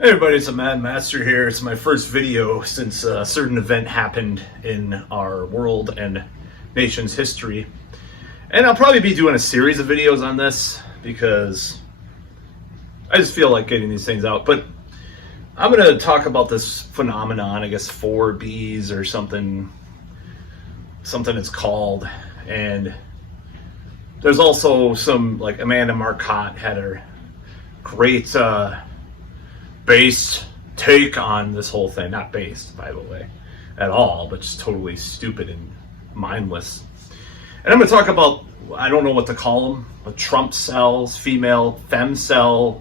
Hey everybody, it's a Mad Master here. It's my first video since a certain event happened in our world and nation's history. And I'll probably be doing a series of videos on this because I just feel like getting these things out. But I'm going to talk about this phenomenon, I guess 4Bs or something it's called. And there's also some, like Amanda Marcotte had a great based take on this whole thing. Not based, by the way, at all, but just totally stupid and mindless. And I'm going to talk about, I don't know what to call them, a Trumpcels, female Femcel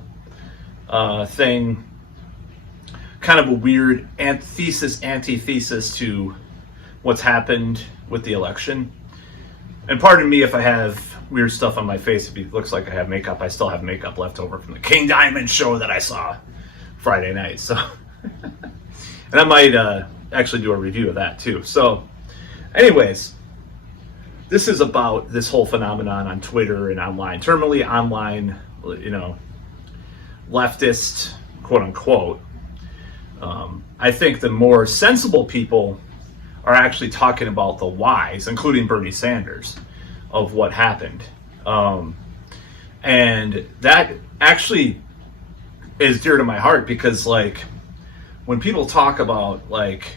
thing. Kind of a weird antithesis to what's happened with the election. And pardon me if I have weird stuff on my face. If it looks like I have makeup, I still have makeup left over from the King Diamond show that I saw Friday night. So, and I might actually do a review of that too. So, anyways, this is about this whole phenomenon on Twitter and online, terminally online, leftist, quote unquote. I think the more sensible people are actually talking about the whys, including Bernie Sanders, of what happened. And that actually is dear to my heart because, like, when people talk about, like,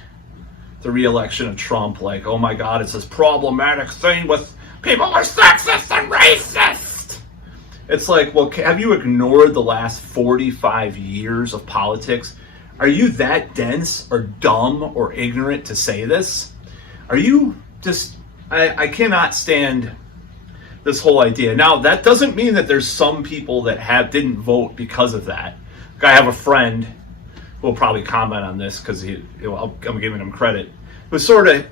the re-election of Trump, like, oh my God, it's this problematic thing with people are sexist and racist. It's like, well, have you ignored the last 45 years of politics? Are you that dense or dumb or ignorant to say this? Are you just, I cannot stand this whole idea. Now, that doesn't mean that there's some people that didn't vote because of that. I have a friend who will probably comment on this because I'm giving him credit, who sort of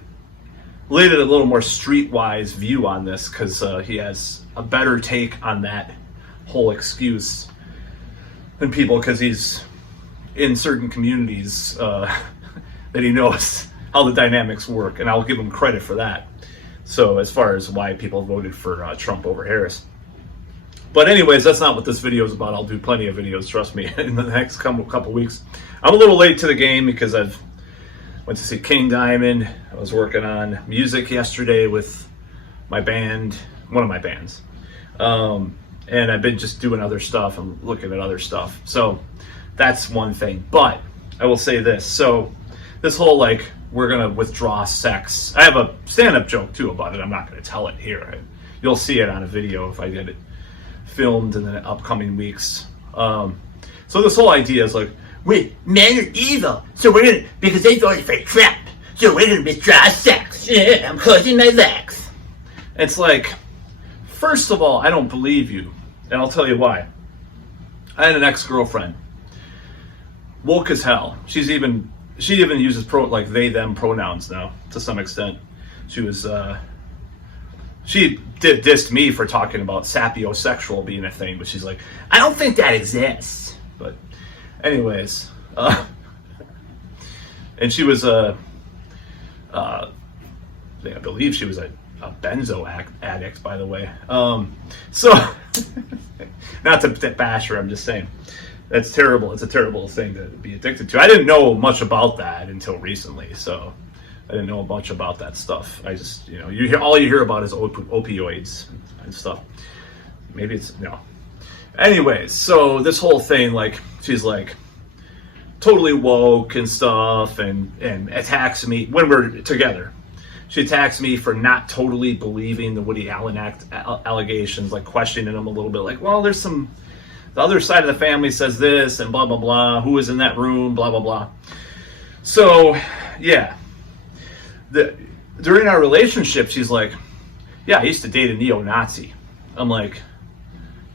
laid it a little more streetwise view on this because he has a better take on that whole excuse than people because he's in certain communities that he knows how the dynamics work, and I'll give him credit for that. So as far as why people voted for Trump over Harris. But anyways, that's not what this video is about. I'll do plenty of videos, trust me, in the next couple weeks. I'm a little late to the game because I've went to see King Diamond. I was working on music yesterday with my band, one of my bands. And I've been just doing other stuff and looking at other stuff. So that's one thing. But I will say this. So this whole, like, we're going to withdraw sex. I have a stand-up joke, too, about it. I'm not going to tell it here. You'll see it on a video if I get it filmed in the upcoming weeks. So this whole idea is like, wait, men are evil, so we're gonna, because they voted for Trump, so we're gonna withdraw sex. Yeah, I'm closing my legs. It's like, first of all, I don't believe you, and I'll tell you why. I had an ex-girlfriend, woke as hell. She even uses they them pronouns now to some extent. She dissed me for talking about sapiosexual being a thing, but she's like, I don't think that exists. But anyways, and she was I believe she was a benzo addict, by the way. So not to bash her, I'm just saying that's terrible. It's a terrible thing to be addicted to. I didn't know much about that until recently, so I didn't know much about that stuff. I just, all you hear about is opioids and stuff. Maybe it's, no. Anyways, so this whole thing, like, she's like totally woke and stuff and attacks me when we're together. She attacks me for not totally believing the Woody Allen allegations, like questioning them a little bit, like, well, the other side of the family says this and blah, blah, blah. Who was in that room, blah, blah, blah. So, yeah. During our relationship, she's like, yeah, I used to date a neo-Nazi. I'm like,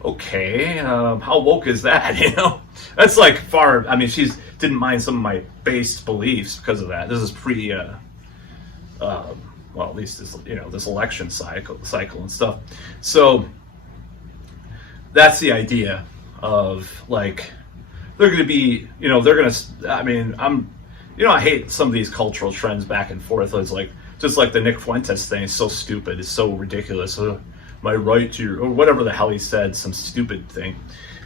okay, how woke is that? That's like far. I mean, she didn't mind some of my based beliefs because of that. This is pre, well, at least this election cycle and stuff. So that's the idea of, like, they're going to be, I mean, I hate some of these cultural trends back and forth. It's like, just like the Nick Fuentes thing is so stupid. It's so ridiculous. My right to, or whatever the hell he said, some stupid thing.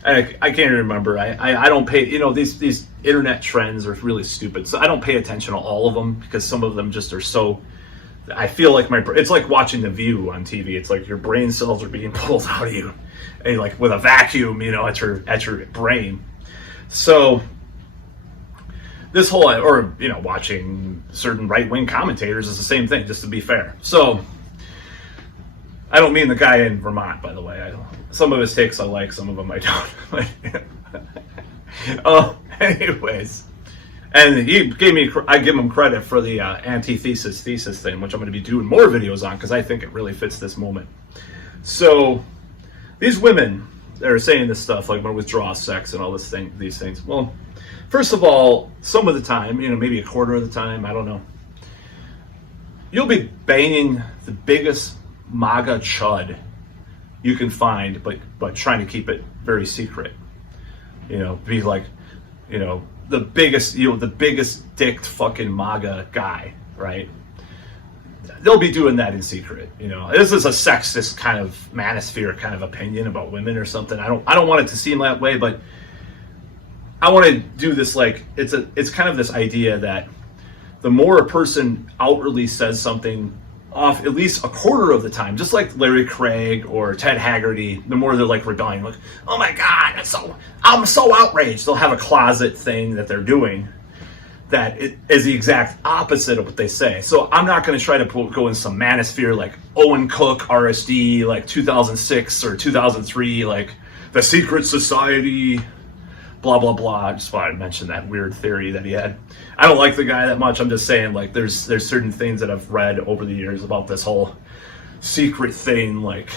I can't even remember. I don't pay, these internet trends are really stupid. So I don't pay attention to all of them because some of them just are so, I feel like it's like watching The View on TV. It's like your brain cells are being pulled out of you, and like with a vacuum, at your brain. So this whole, or, watching certain right-wing commentators is the same thing, just to be fair. So I don't mean the guy in Vermont, by the way. Some of his takes I like, some of them I don't. Anyways, and I give him credit for the antithesis thesis thing, which I'm going to be doing more videos on because I think it really fits this moment. So these women that are saying this stuff, like when withdraw sex and all these things. Well, first of all, some of the time, maybe a quarter of the time, I don't know, you'll be banging the biggest MAGA chud you can find, but trying to keep it very secret. Be like, the biggest dicked fucking MAGA guy, right? They'll be doing that in secret. This is a sexist kind of manosphere kind of opinion about women or something. I don't want it to seem that way, but I want to do this like it's kind of this idea that the more a person outwardly says something off at least a quarter of the time, just like Larry Craig or Ted Haggerty, the more they're like rebelling, like, oh my God, I'm so outraged. They'll have a closet thing that they're doing that is the exact opposite of what they say. So I'm not going to try to go in some manosphere like Owen Cook, RSD, like 2006 or 2003, like the secret society, blah, blah, blah. I just thought I'd mention that weird theory that he had. I don't like the guy that much. I'm just saying, like, there's certain things that I've read over the years about this whole secret thing. Like,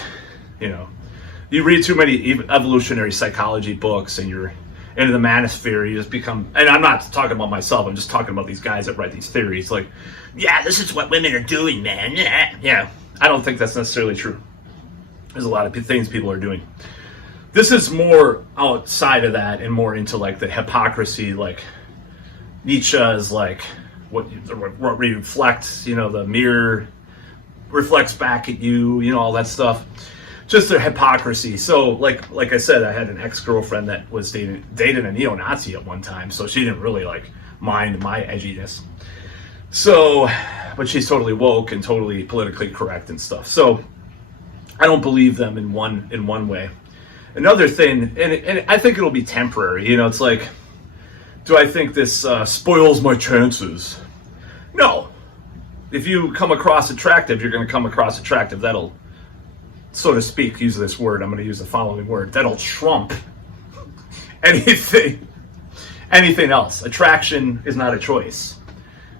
you read too many evolutionary psychology books and you're into the manosphere, you just become, and I'm not talking about myself, I'm just talking about these guys that write these theories. Like, yeah, this is what women are doing, man. Yeah. I don't think that's necessarily true. There's a lot of things people are doing. This is more outside of that and more into like the hypocrisy, like Nietzsche is like what reflects, the mirror reflects back at you, all that stuff. Just the hypocrisy. So like I said, I had an ex-girlfriend that was dated a neo-Nazi at one time, so she didn't really like mind my edginess. So, but she's totally woke and totally politically correct and stuff. So I don't believe them in one way. Another thing, and I think it'll be temporary, it's like, do I think this spoils my chances? No. If you come across attractive, you're going to come across attractive. That'll, so to speak, use this word, I'm going to use the following word, that'll trump anything else. Attraction is not a choice,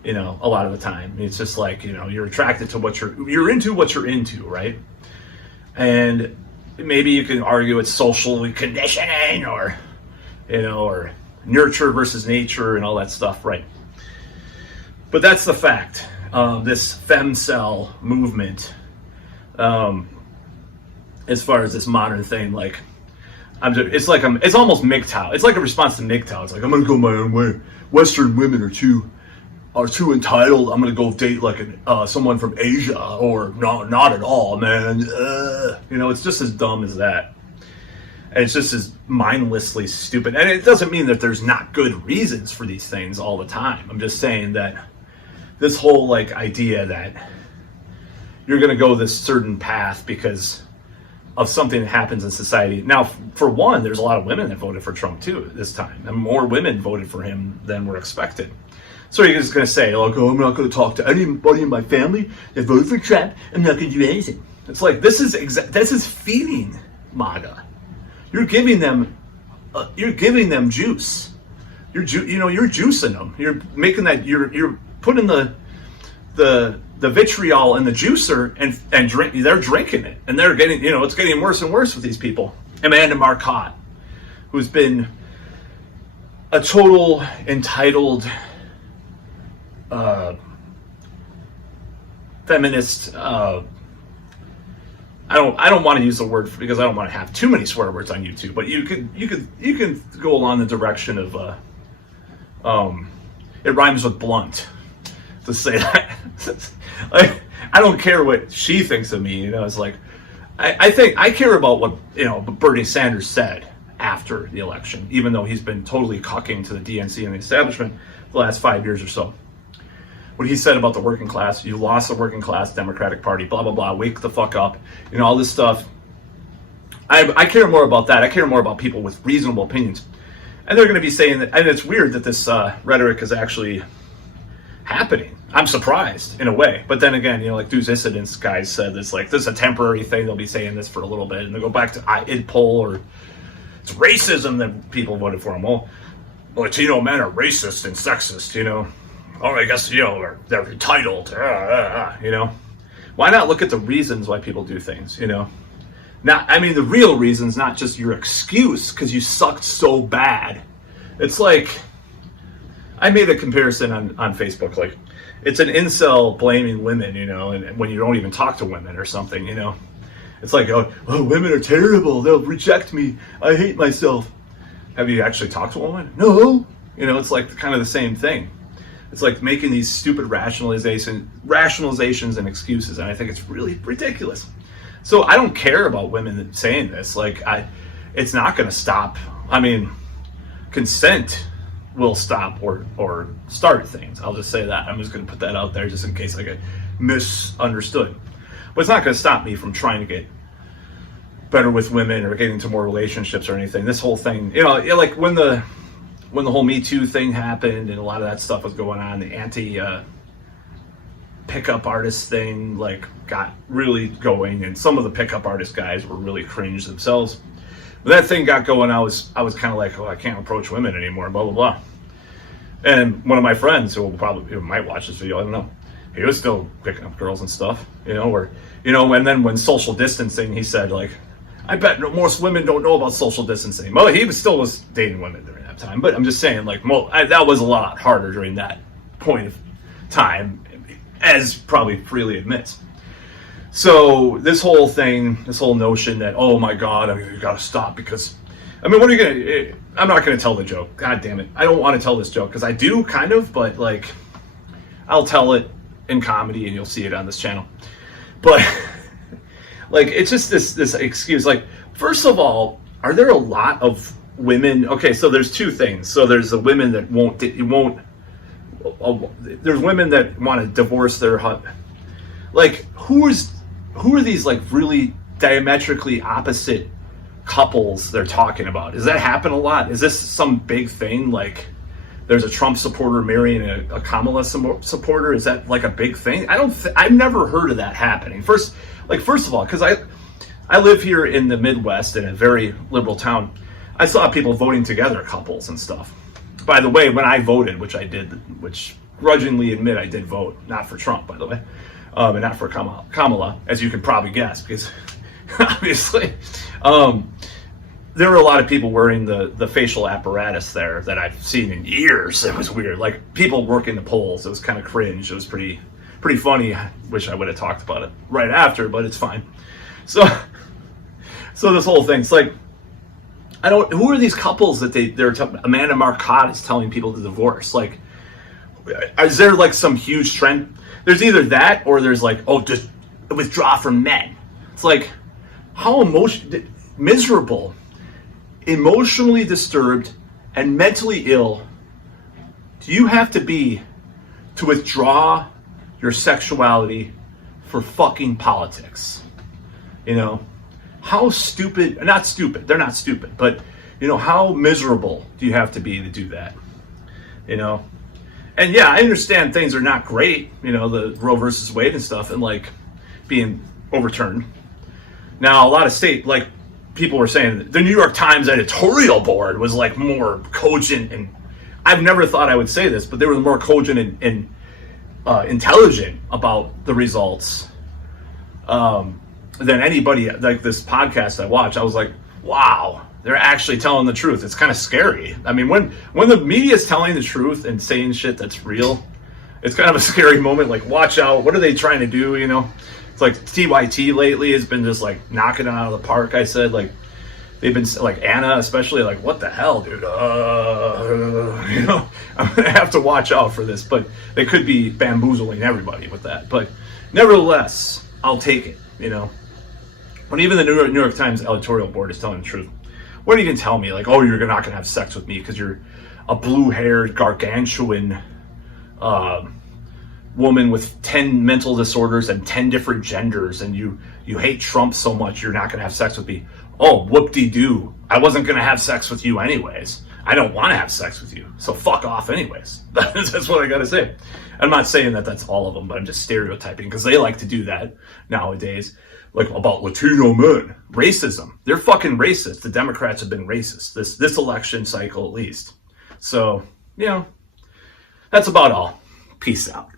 a lot of the time. It's just like, you're attracted to you're into what you're into, right? And maybe you can argue it's social conditioning or nurture versus nature and all that stuff, right? But that's the fact. This Femcel movement, as far as this modern thing, like, it's almost MGTOW. It's like a response to MGTOW. It's like, I'm gonna go my own way. Western women are too entitled. I'm gonna go date like someone from Asia, or not at all, man. It's just as dumb as that. And it's just as mindlessly stupid. And it doesn't mean that there's not good reasons for these things all the time. I'm just saying that this whole like idea that you're going to go this certain path because of something that happens in society. Now, for one, there's a lot of women that voted for Trump too this time. And more women voted for him than were expected. So you're just going to say, like, oh, I'm not going to talk to anybody in my family that voted for Trump. I'm not going to do anything. It's like, this is feeding MAGA. You're giving them juice. You're juicing them. You're making that. You're putting the vitriol in the juicer and drink. They're drinking it, and they're getting. It's getting worse and worse with these people. Amanda Marcotte, who's been a total entitled feminist. I don't want to use the word because I don't want to have too many swear words on YouTube, but you can go along the direction of it rhymes with blunt to say that. Like, I don't care what she thinks of me, it's like I think I care about what Bernie Sanders said, after the election, even though he's been totally cucking to the DNC and the establishment the last 5 years or so. What he said about the working class, you lost the working class Democratic Party, blah, blah, blah, wake the fuck up, all this stuff. I care more about that. I care more about people with reasonable opinions. And they're going to be saying that, and it's weird that this rhetoric is actually happening. I'm surprised in a way. But then again, like those dissidents guys said, this is a temporary thing. They'll be saying this for a little bit and they'll go back to id poll, or it's racism that people voted for them. Well, Latino men are racist and sexist, Oh, I guess, they're entitled, Why not look at the reasons why people do things, the real reasons, not just your excuse because you sucked so bad. It's like, I made a comparison on Facebook, like, it's an incel blaming women, and when you don't even talk to women or something, It's like, oh, women are terrible, they'll reject me, I hate myself. Have you actually talked to a woman? No. It's like kind of the same thing. It's like making these stupid rationalizations and excuses, and I think it's really ridiculous. So I don't care about women saying this. It's not going to stop. Consent will stop or start things. I'll just say that. I'm just going to put that out there just in case I get misunderstood. But it's not going to stop me from trying to get better with women or getting into more relationships or anything. This whole thing, like when the whole Me Too thing happened and a lot of that stuff was going on, the anti pickup artist thing got really going, and some of the pickup artist guys were really cringe themselves. When that thing got going, I was kind of like, oh, I can't approach women anymore, blah blah blah. And one of my friends who might watch this video, I don't know, he was still picking up girls and stuff, and then when social distancing, he said I bet most women don't know about social distancing. Well, he was dating women during that time, but I'm just saying, that was a lot harder during that point of time, as probably freely admits. So this whole thing, this whole notion that, oh my God, you gotta stop because, what are you gonna, I'm not gonna tell the joke. God damn it. I don't want to tell this joke because I do kind of, but I'll tell it in comedy and you'll see it on this channel. But it's just this excuse. First of all, are there a lot of women? Okay, so there's two things. So there's the women that there's women that want to divorce their husband. Who are these really diametrically opposite couples they're talking about? Does that happen a lot? Is this some big thing? There's a Trump supporter marrying a Kamala supporter. Is that a big thing? I've never heard of that happening. First of all, because I live here in the Midwest in a very liberal town, I saw people voting together, couples and stuff. By the way, when I voted, which I did, which grudgingly admit I did vote, not for Trump, by the way, and not for Kamala, as you can probably guess, because obviously, there were a lot of people wearing the facial apparatus there that I've seen in years. It was weird, people working the polls. It was kind of cringe. It was pretty funny. I wish I would have talked about it right after, but it's fine. So this whole thing, it's who are these couples that Amanda Marcotte is telling people to divorce? Is there some huge trend? There's either that or there's just withdraw from men. It's how miserable, emotionally disturbed, and mentally ill do you have to be to withdraw your sexuality for fucking politics? How stupid, not stupid, they're not stupid, but how miserable do you have to be to do that? And yeah, I understand things are not great, the Roe versus Wade and stuff, and being overturned. Now, a lot of people were saying that the New York Times editorial board was more cogent, and I've never thought I would say this, but they were more cogent and intelligent about the results than anybody. This podcast I watch, I was like, wow, they're actually telling the truth. It's kind of scary. When the media is telling the truth and saying shit that's real, it's kind of a scary moment. Watch out. What are they trying to do? It's TYT lately has been just knocking it out of the park. I said, they've been Anna, especially what the hell, dude? I'm gonna have to watch out for this, but they could be bamboozling everybody with that. But nevertheless, I'll take it. When even the New York Times editorial board is telling the truth. What are you gonna tell me? Like, oh, you're not gonna have sex with me because you're a blue-haired gargantuan woman with 10 mental disorders and 10 different genders, and you hate Trump so much you're not gonna have sex with me. Oh, whoop-de-doo. I wasn't gonna have sex with you anyways. I don't want to have sex with you, so fuck off anyways. That's what I gotta say. I'm not saying that that's all of them, but I'm just stereotyping because they like to do that nowadays. Like about Latino men, racism. They're fucking racist. The Democrats have been racist this election cycle at least. So, that's about all. Peace out.